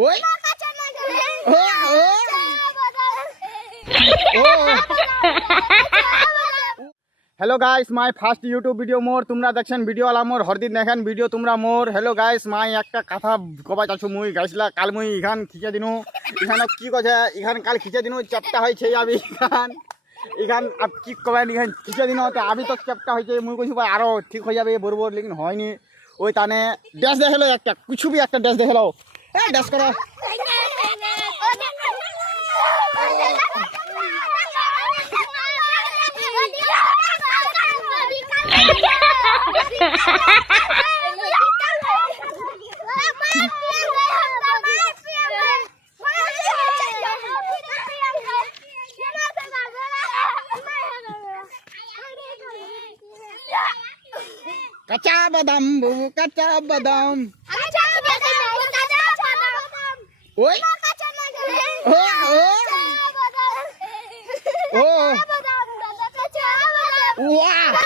ওই hello guys my first YouTube video मोर तुम्हारा देखছেন ভিডিও আলা মোর হরদিন দেখেন ভিডিও তোমরা মোর हेलो गाइस মাই একটা কথা কবাই চাচ্ছু মুই গাইছলা কাল মুই ইখান খিচে দিনু ইখান কি কছে ইখান কাল খিচে দিনু চ্যাপটা হইছে আমি ইখান আব কি কবাই ইখান খিচে দিনু তো আমি তো চ্যাপটা হইছে মুই কইছি ভাই আরো ঠিক হয়ে যাবে বরবর लेकिन হয়নি ওই তানে ড্যাশ দেখালো একটা কিছু भी একটা ড্যাশ দেখালো এ ড্যাশ করো कच्चा बादाम बुबू कच्चा बादाम ओए ओ ओ ओ वाह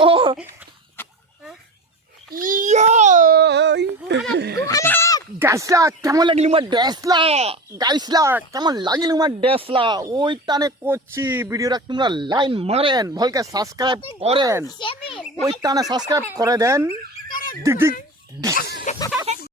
ओ यो গাইসলা কেমন লাগলি আমার ড্রেসলা গাইসলা কেমন লাগিল আমার ড্রেসলা ওই তানে করছি ভিডিওটা তোমরা লাইন মারেন ভাইকে সাবস্ক্রাইব করেন ওই তানে সাবস্ক্রাইব করে দেন দিক দিক